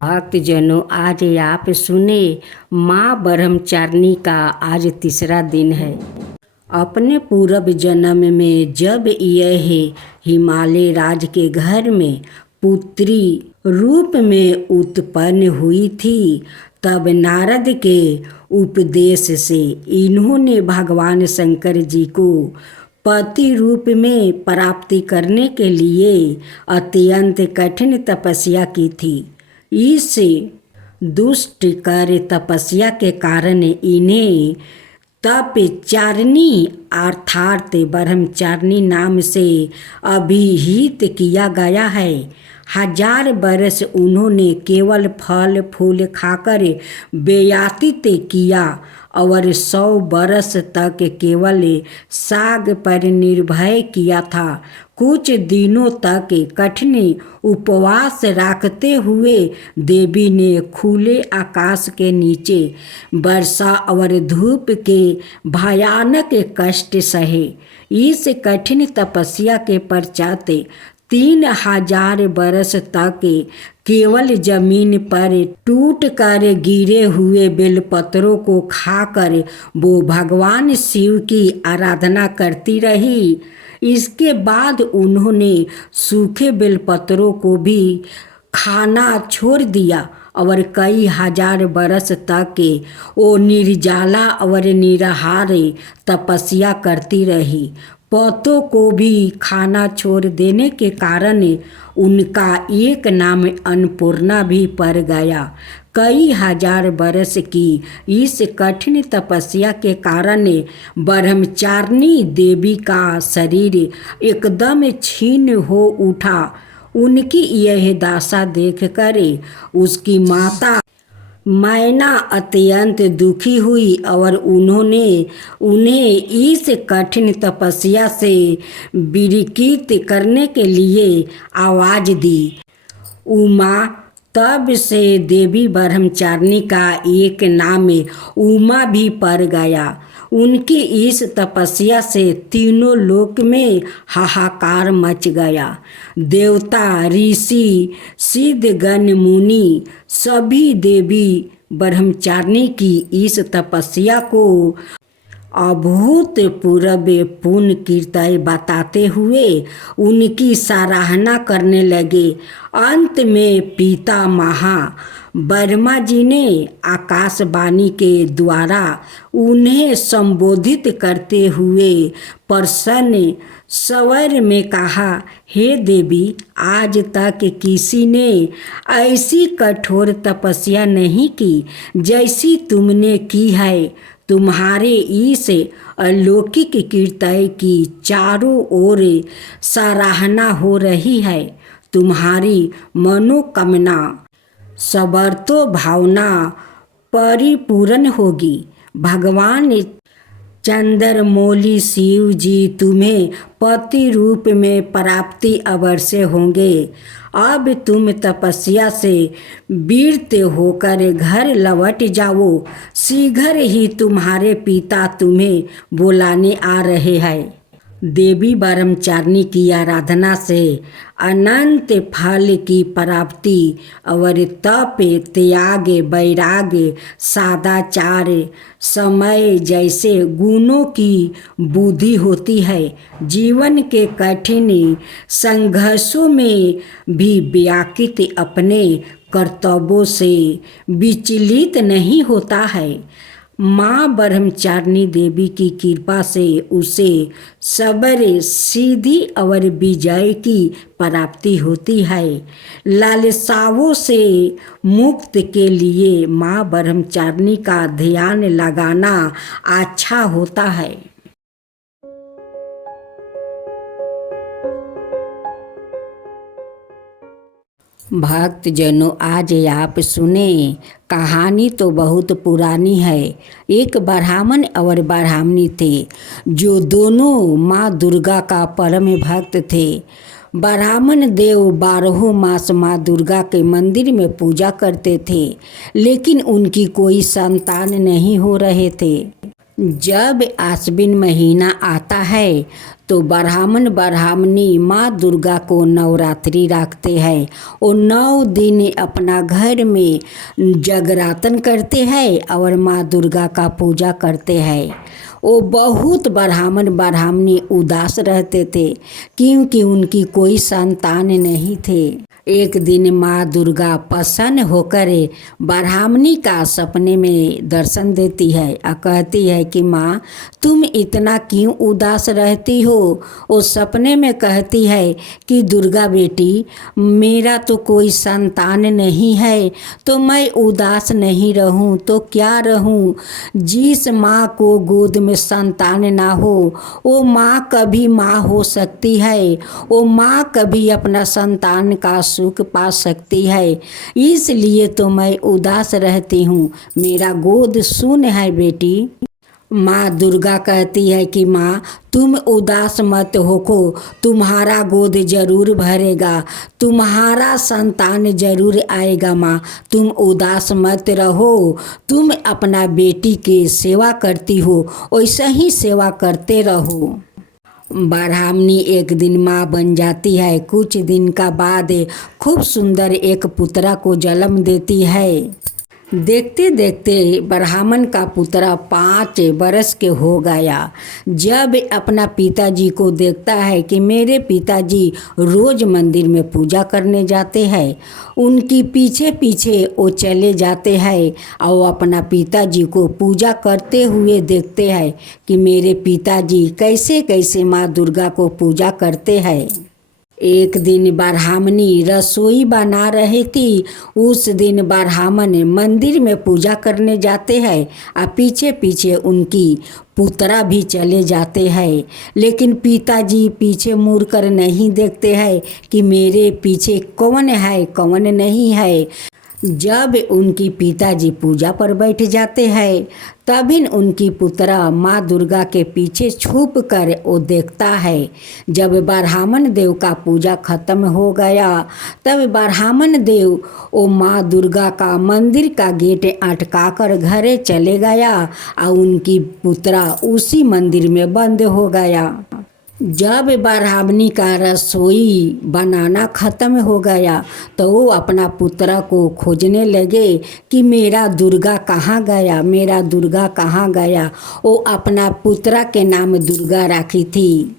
भक्तजनों, आज आप सुने माँ ब्रह्मचारिणी का आज तीसरा दिन है। अपने पूर्व जन्म में जब यह हिमालय राज के घर में पुत्री रूप में उत्पन्न हुई थी, तब नारद के उपदेश से इन्होंने भगवान शंकर जी को पति रूप में प्राप्ति करने के लिए अत्यंत कठिन तपस्या की थी। इस दुष्ट कार्य तपस्या के कारण इन्हें तपचारिणी अर्थात ब्रह्मचारिणी नाम से अभिहित किया गया है। 1000 वर्ष उन्होंने केवल फल फूल खाकर व्यतीत किया और 100 वर्ष तक केवल साग पर निर्भर किया था। कुछ दिनों तक कठिन उपवास रखते हुए देवी ने खुले आकाश के नीचे वर्षा और धूप के भयानक कष्ट सहे। इस कठिन तपस्या के पश्चात 3000 वर्ष तक केवल जमीन पर टूट कर गिरे हुए बेलपत्रों को खाकर वो भगवान शिव की आराधना करती रही। इसके बाद उन्होंने सूखे बेलपत्रों को भी खाना छोड़ दिया और कई 1000 वर्ष तक वो निर्जला और निराहार तपस्या करती रही। पौतों को भी खाना छोड़ देने के कारण उनका एक नाम अन्नपूर्णा भी पड़ गया। कई 1000 वर्ष की इस कठिन तपस्या के कारण ब्रह्मचारिणी देवी का शरीर एकदम क्षीण हो उठा। उनकी यह दशा देखकर उसकी माता मैना अत्यंत दुखी हुई और उन्हें इस कठिन तपस्या से विरकित करने के लिए आवाज दी। उमा, तब से देवी ब्रह्मचारिणी का एक नाम उमा भी पड़ गया। उनकी इस तपस्या से तीनों लोक में हाहाकार मच गया। देवता, ऋषि, सिद्धगण, मुनि सभी देवी ब्रह्मचारिणी की इस तपस्या को अभूतपूर्व पुण्य कीर्ति बताते हुए उनकी सराहना करने लगे। अंत में पिता महा ब्रह्मा जी ने आकाशवाणी के द्वारा उन्हें संबोधित करते हुए प्रसन्न स्वर में कहा, हे देवी, आज तक किसी ने ऐसी कठोर तपस्या नहीं की जैसी तुमने की है। तुम्हारे इस अलौकिक कीर्ति की चारों ओर सराहना हो रही है। तुम्हारी मनोकामना सर्वतो भावना परिपूर्ण होगी। भगवान चंद्रमौली शिव जी तुम्हें पति रूप में प्राप्ति अवश्य होंगे। अब तुम तपस्या से विरत होकर घर लौट जाओ। शीघ्र ही तुम्हारे पिता तुम्हें बुलाने आ रहे हैं। देवी ब्रह्मचारिणी की आराधना से अनंत फल की प्राप्ति और तप, त्याग, वैराग्य, सदाचार, समय जैसे गुणों की बुद्धि होती है। जीवन के कठिन संघर्षों में भी व्याकुल अपने कर्तव्यों से विचलित नहीं होता है। माँ ब्रह्मचारिणी देवी की कृपा से उसे सबर, सिद्धि और विजय की प्राप्ति होती है। लालसाओं से मुक्त के लिए माँ ब्रह्मचारिणी का ध्यान लगाना अच्छा होता है। भक्तजनों, आज आप सुने कहानी तो बहुत पुरानी है। एक ब्राह्मण और ब्राह्मणी थे जो दोनों माँ दुर्गा का परम भक्त थे। ब्राह्मण देव 12 मास माँ दुर्गा के मंदिर में पूजा करते थे, लेकिन उनकी कोई संतान नहीं हो रहे थे। जब आश्विन महीना आता है तो ब्राह्मण ब्राह्मणी माँ दुर्गा को नवरात्रि रखते हैं। वो 9 दिन अपना घर में जगरातन करते हैं और माँ दुर्गा का पूजा करते हैं। वो बहुत ब्राह्मण ब्राह्मणी उदास रहते थे क्योंकि उनकी कोई संतान नहीं थे। एक दिन माँ दुर्गा प्रसन्न होकर ब्राह्मणी का सपने में दर्शन देती है और कहती है कि माँ तुम इतना क्यों उदास रहती हो। वो सपने में कहती है कि दुर्गा बेटी मेरा तो कोई संतान नहीं है तो मैं उदास नहीं रहूं तो क्या रहूं। जिस माँ को गोद में संतान ना हो वो माँ कभी माँ हो सकती है। वो माँ कभी अपना संतान का सुख पा सकती है। इसलिए तो मैं उदास रहती हूँ। मेरा गोद शून्य है बेटी। माँ दुर्गा कहती है कि माँ तुम उदास मत होको, तुम्हारा गोद जरूर भरेगा, तुम्हारा संतान जरूर आएगा। माँ तुम उदास मत रहो, तुम अपना बेटी की सेवा करती हो वैसे ही सेवा करते रहो। ब्राह्मणी एक दिन माँ बन जाती है। कुछ दिन का बाद खूब सुंदर एक पुत्रा को जन्म देती है। देखते देखते ब्राह्मण का पुत्र 5 बरस के हो गया। जब अपना पिताजी को देखता है कि मेरे पिताजी रोज मंदिर में पूजा करने जाते हैं, उनकी पीछे पीछे वो चले जाते हैं और वो अपना पिताजी को पूजा करते हुए देखते हैं कि मेरे पिताजी कैसे कैसे माँ दुर्गा को पूजा करते हैं। एक दिन ब्राह्मणी रसोई बना रही थी। उस दिन ब्राह्मण मंदिर में पूजा करने जाते हैं और पीछे पीछे उनकी पुत्रा भी चले जाते हैं, लेकिन पिताजी पीछे मुड़ कर नहीं देखते हैं कि मेरे पीछे कौन है कौन नहीं है। जब उनकी पिताजी पूजा पर बैठ जाते हैं तभी उनकी पुत्रा माँ दुर्गा के पीछे छुप कर वो देखता है। जब ब्राह्मण देव का पूजा खत्म हो गया तब ब्राह्मण देव वो माँ दुर्गा का मंदिर का गेट अटका कर घरे चले गया और उनकी पुत्रा उसी मंदिर में बंद हो गया। जब ब्राह्मणी का रसोई बनाना खत्म हो गया तो वो अपना पुत्र को खोजने लगे कि मेरा दुर्गा कहाँ गया, मेरा दुर्गा कहाँ गया। वो अपना पुत्र के नाम दुर्गा रखी थी।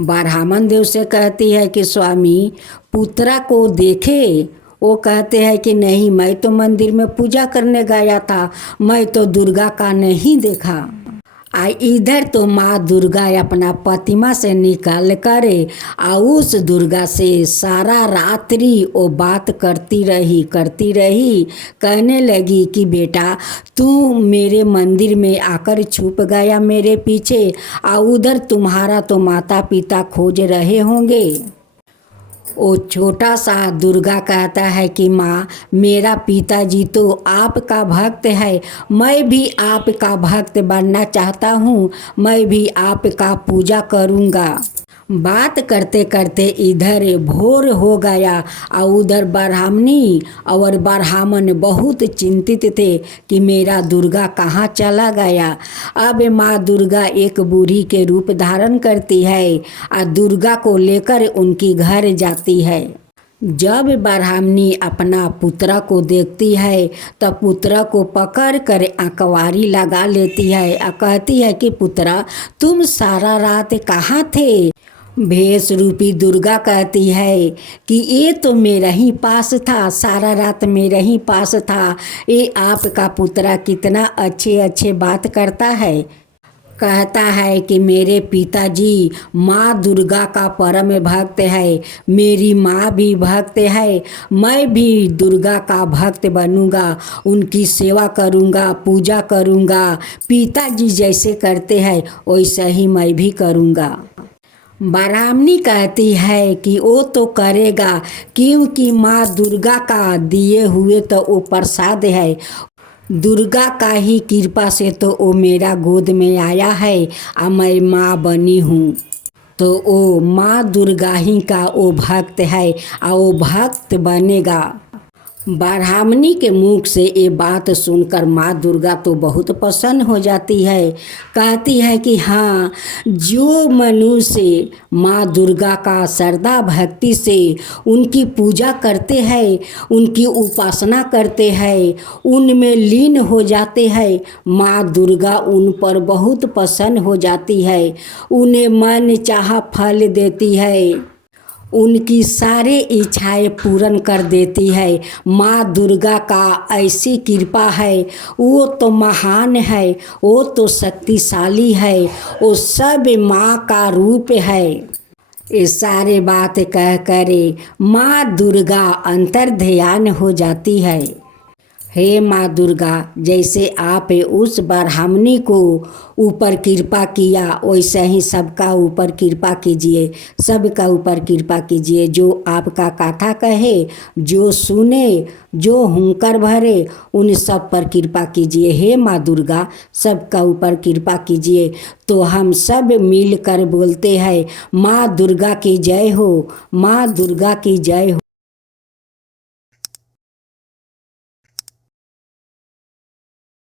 ब्राह्मण देव से कहती है कि स्वामी पुत्रा को देखे। वो कहते हैं कि नहीं, मैं तो मंदिर में पूजा करने गया था, मैं तो दुर्गा का नहीं देखा। इधर तो माँ दुर्गा अपना प्रतिमा से निकाल कर उस दुर्गा से सारा रात्रि वो बात करती रही। कहने लगी कि बेटा तू मेरे मंदिर में आकर छुप गया मेरे पीछे, उधर तुम्हारा तो माता पिता खोज रहे होंगे। वो छोटा सा दुर्गा कहता है कि माँ मेरा पिताजी तो आपका भक्त है, मैं भी आपका भक्त बनना चाहता हूँ, मैं भी आपका पूजा करूँगा। बात करते करते इधर भोर हो गया और उधर ब्राह्मणी और ब्राह्मण बहुत चिंतित थे कि मेरा दुर्गा कहाँ चला गया। अब माँ दुर्गा एक बूढ़ी के रूप धारण करती है और दुर्गा को लेकर उनकी घर जाती है। जब ब्राह्मणी अपना पुत्र को देखती है तब पुत्र को पकड़ कर अकवारी लगा लेती है और कहती है कि पुत्र तुम सारा रात कहाँ थे। भेष रूपी दुर्गा कहती है कि ये तो मेरा ही पास था, सारा रात मेरा ही पास था। ये आपका पुत्र कितना अच्छे बात करता है। कहता है कि मेरे पिताजी माँ दुर्गा का परम भक्त है, मेरी माँ भी भक्त है, मैं भी दुर्गा का भक्त बनूंगा, उनकी सेवा करूंगा, पूजा करूंगा। पिताजी जैसे करते हैं वैसे ही मैं भी करूंगा। ब्राह्मणी कहती है कि वो तो करेगा क्योंकि माँ दुर्गा का दिए हुए तो वो प्रसाद है, दुर्गा का ही कृपा से तो वो मेरा गोद में आया है और मैं माँ बनी हूँ। तो वो माँ दुर्गा ही का वो भक्त है और वो भक्त बनेगा। ब्राह्मणी के मुख से ये बात सुनकर माँ दुर्गा तो बहुत प्रसन्न हो जाती है। कहती है कि हाँ, जो मनुष्य माँ दुर्गा का श्रद्धा भक्ति से उनकी पूजा करते हैं, उनकी उपासना करते हैं, उनमें लीन हो जाते हैं, माँ दुर्गा उन पर बहुत प्रसन्न हो जाती है, उन्हें मन चाहा फल देती है, उनकी सारे इच्छाएं पूर्ण कर देती है। माँ दुर्गा का ऐसी कृपा है, वो तो महान है, वो तो शक्तिशाली है, वो सब माँ का रूप है। ये सारे बात कह कर माँ दुर्गा अंतर ध्यान हो जाती है। हे माँ दुर्गा, जैसे आप उस ब्राह्मणी को ऊपर कृपा किया, वैसे ही सबका ऊपर कृपा कीजिए, सबका ऊपर कृपा कीजिए। जो आपका कथा कहे, जो सुने, जो हुंकार भरे, उन सब पर कृपा कीजिए। हे माँ दुर्गा, सबका ऊपर कृपा कीजिए। तो हम सब मिलकर बोलते हैं, माँ दुर्गा की जय हो, माँ दुर्गा की जय हो।